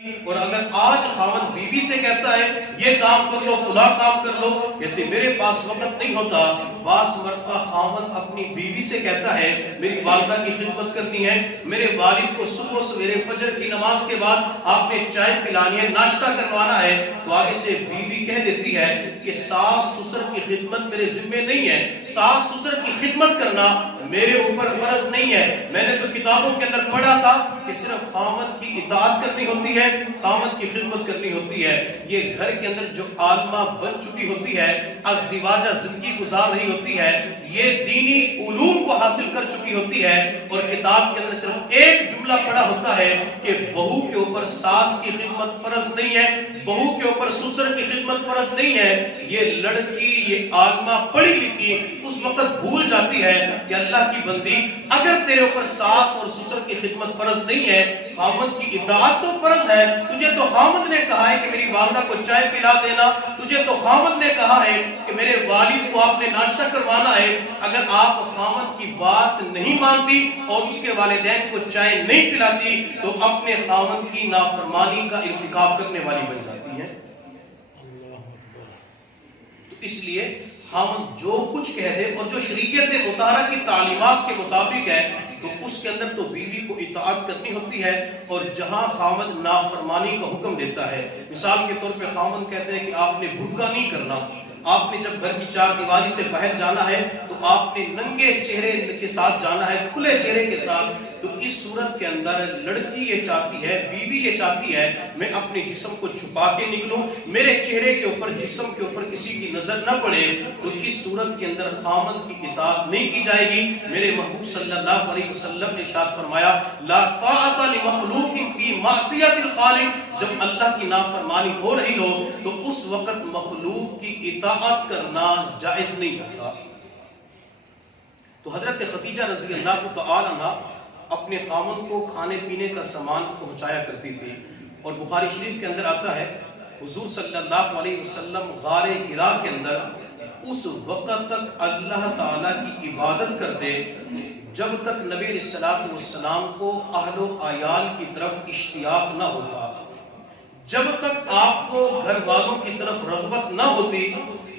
اور اگر آج خاوند بیوی سے کہتا ہے یہ کام کر لو فلاں کام کر لو، کہتے میرے پاس وقت نہیں ہوتا. بعض مرتبہ خاوند اپنی بیوی سے کہتا ہے میری والدہ کی خدمت کرنی ہے، میرے والد کو صبح سویرے فجر کی نماز کے بعد آپ نے چائے پلانی ہے، ناشتہ کروانا ہے. تو آگے سے بیوی کہہ دیتی ہے کہ ساس سسر کی خدمت میرے ذمہ نہیں ہے، ساس سسر کی خدمت کرنا میرے اوپر فرض نہیں ہے. میں نے تو کتابوں کے اندر پڑھا تھا کہ صرف خاوند کی اطاعت کرنی ہوتی ہے، خاوند کی خدمت کرنی ہوتی ہے. یہ گھر کے اندر جو عالمہ بن چکی ہوتی ہے، ازدواجہ زندگی گزار رہی ہوتی ہے، یہ دینی علوم کو حاصل کر چکی ہوتی ہے، اور کتاب کے اندر صرف ایک جملہ پڑھا ہوتا ہے کہ بہو کے اوپر ساس کی خدمت فرض نہیں ہے، بہو کے اوپر سسر کی خدمت فرض نہیں ہے. یہ لڑکی، یہ عالمہ پڑھی لکھی اس وقت بھول جاتی ہے کہ اللہ کی بندی اگر تیرے اوپر ساس اور سسر کی خدمت فرض نہیں ہے، خاوند کی اطاعت تو فرض ہے. تجھے تو خاوند نے کہا ہے کہ میری والدہ کو چائے پلا دینا، تجھے تو خاوند نے کہا ہے کہ میرے والد کو آپ نے ناشتہ کروانا ہے. اگر آپ خاوند کی بات نہیں مانتی اور اس کے والدین کو چائے نہیں پلاتی تو اپنے خاوند کی نافرمانی کا ارتکاب کرنے والی بن جاتی ہے. تو اس لیے خاوند جو کچھ کہہ دے اور جو شریعت مطہرہ کی تعلیمات کے مطابق ہے تو اس کے اندر تو بیوی کو اطاعت کرنی ہوتی ہے. اور جہاں خاوند نافرمانی کا حکم دیتا ہے، مثال کے طور پہ خاوند کہتے ہیں کہ آپ نے برقع نہیں کرنا، آپ نے جب گھر کی چار دیواری سے باہر جانا ہے تو آپ نے ننگے چہرے کے ساتھ جانا ہے، کھلے چہرے کے ساتھ. تو اس صورت کے اندر لڑکی یہ چاہتی ہے، بیوی یہ چاہتی ہے میں اپنے جسم کو چھپا کے نکلوں، میرے چہرے کے اوپر، جسم کے اوپر کسی کی نظر نہ پڑے. تو اس صورت کے اندر خاوند کی اطاعت نہیں کی جائے گی. میرے محبوب صلی اللہ علیہ وسلم نے ارشاد فرمایا لا طاعت لمخلوق فی معصیت الخالق. جب اللہ کی نافرمانی ہو رہی ہو تو اس وقت مخلوق کی اطاعت کرنا جائز نہیں ہوتا. تو حضرت خدیجہ رضی اللہ تعالی عنہ اپنے خاوند کو کھانے پینے کا سامان پہنچایا کرتی تھی. اور بخاری شریف کے اندر آتا ہے حضور صلی اللہ علیہ وسلم غار حرا کے اندر اس وقت تک اللہ تعالیٰ کی عبادت کرتے جب تک نبی علیہ السلام کو اہل و عیال کی طرف اشتیاق نہ ہوتا، جب تک آپ کو گھر والوں کی طرف رغبت نہ ہوتی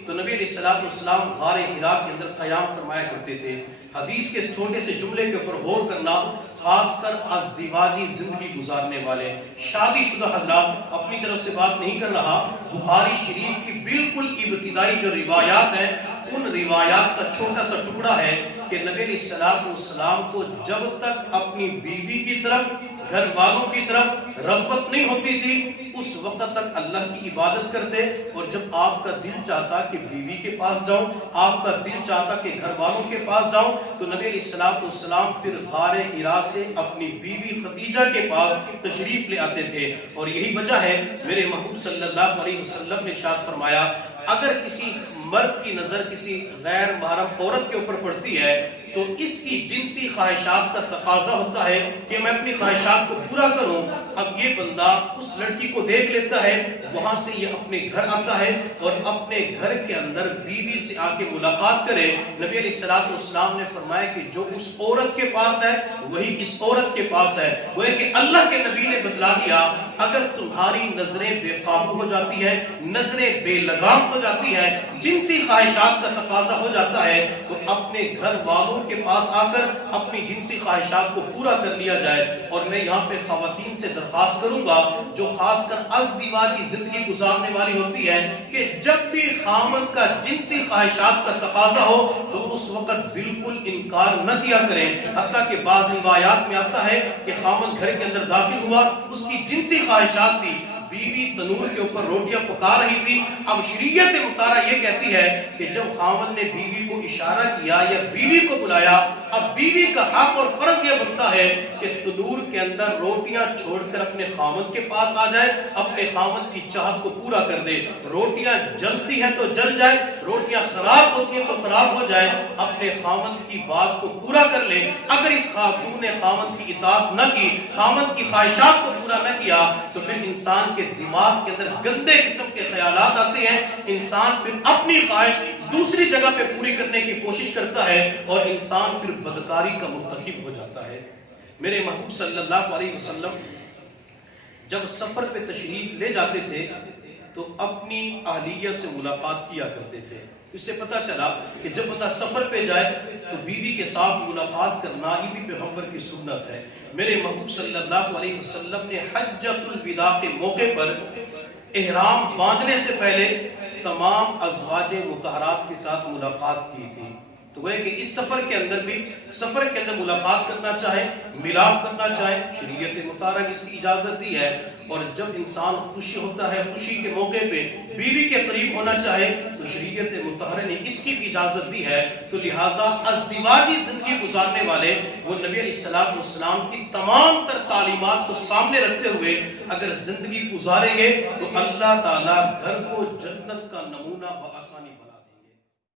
تو نبی علیہ السلام غار حرا کے اندر قیام فرمایا کرتے تھے. حدیث کے اس چھوٹے سے جملے کے اوپر غور کرنا، خاص کر ازدواجی زندگی گزارنے والے شادی شدہ حضرات، اپنی طرف سے بات نہیں کر رہا، بخاری شریف کی بالکل ابتدائی جو روایات ہیں ان روایات کا چھوٹا سا ٹکڑا ہے کہ نبی علیہ السلام کو جب تک اپنی بیوی کی طرف، گھر والوں کی طرف رغبت نہیں ہوتی تھی اس وقت تک اللہ کی عبادت کرتے. اور جب آپ کا دل چاہتا کہ بیوی کے پاس جاؤں، آپ کا دل چاہتا کہ گھر والوں کے پاس جاؤں تو نبی علیہ السلام پھر غار حرا سے اپنی بیوی خدیجہ کے پاس تشریف لے آتے تھے. اور یہی وجہ ہے میرے محبوب صلی اللہ علیہ وسلم نے ارشاد فرمایا اگر کسی مرد کی نظر کسی غیر محرم عورت کے اوپر پڑتی ہے تو اس کی جنسی خواہشات کا تقاضا ہوتا ہے کہ میں اپنی خواہشات کو پورا کروں. اب یہ بندہ اس لڑکی کو دیکھ لیتا ہے، وہاں سے یہ اپنے گھر آتا ہے اور اپنے گھر کے اندر بیوی سے آ کے ملاقات کرے. نبی علیہ السلام نے فرمایا کہ جو اس عورت کے پاس ہے وہی اس عورت کے پاس ہے. وہ ہے کہ اللہ کے نبی نے بتلا دیا اگر تمہاری نظریں بے قابو ہو جاتی ہے، نظریں بے لگام ہو جاتی ہیں، جنسی خواہشات کا تقاضا ہو جاتا ہے تو اپنے گھر والوں کے پاس آ کر اپنی جنسی خواہشات کو پورا کر لیا جائے. اور میں یہاں پہ خواتین سے درخواست کروں گا جو خاص کر ازدواجی زندگی گزارنے والی ہوتی ہے کہ جب بھی خاوند کا جنسی خواہشات کا تقاضا ہو تو اس وقت بالکل انکار نہ کیا کریں. حتیٰ کہ بعض روایات میں آتا ہے کہ خاوند گھر کے اندر داخل ہوا، اس کی جنسی خواہشات تھی، بیوی تنور کے اوپر روٹیاں پکا رہی تھی. اب شریعت مطہرہ یہ کہتی ہے کہ جب خاوند نے بیوی کو اشارہ کیا یا بیوی کو بلایا، اب بیوی کا حق اور فرض یہ بنتا ہے کہ تنور کے اندر روٹیاں چھوڑ کر اپنے خاوند کے پاس آ جائے، اپنے خاوند کی چاہت کو پورا کر دے. روٹیاں جلتی ہیں تو جل جائے، روٹیاں خراب ہوتی ہیں تو خراب ہو جائے، اپنے خاوند کی بات کو پورا کر لے. اگر اس خاتون نے خاوند کی اطاعت نہ کی، خاوند کی خواہشات کو پورا نہ کیا تو پھر انسان کے دماغ کے اندر گندے قسم کے خیالات آتے ہیں. انسان پھر اپنی خواہش دوسری جگہ پہ پوری کرنے کی کوشش کرتا ہے اور انسان پھر بدکاری کا مرتکب ہو جاتا ہے. میرے محبوب صلی اللہ علیہ وسلم جب سفر پہ تشریف لے جاتے تھے تو اپنی اہلیہ سے ملاقات کیا کرتے تھے. اس سے پتہ چلا کہ جب بندہ سفر پہ جائے تو بیوی کے ساتھ ملاقات کرنا یہ بھی پیغمبر کی سنت ہے. میرے محبوب صلی اللہ علیہ وسلم نے حجۃ الوداع کے موقع پر احرام باندھنے سے پہلے تمام ازواج مطہرات کے ساتھ ملاقات کی تھی. تو وہ کہ اس سفر کے اندر ملاقات کرنا چاہے، ملاپ کرنا چاہے، شریعت مطہرہ نے اس کی اجازت دی ہے. اور جب انسان خوشی ہوتا ہے، خوشی کے موقع پہ بیوی کے قریب ہونا چاہے تو شریعت مطہرہ نے اس کی بھی اجازت دی ہے. تو لہٰذا ازدواجی زندگی گزارنے والے وہ نبی علیہ السلام کی تمام تر تعلیمات کو سامنے رکھتے ہوئے اگر زندگی گزاریں گے تو اللہ تعالیٰ گھر کو جنت کا نمونہ بآسانی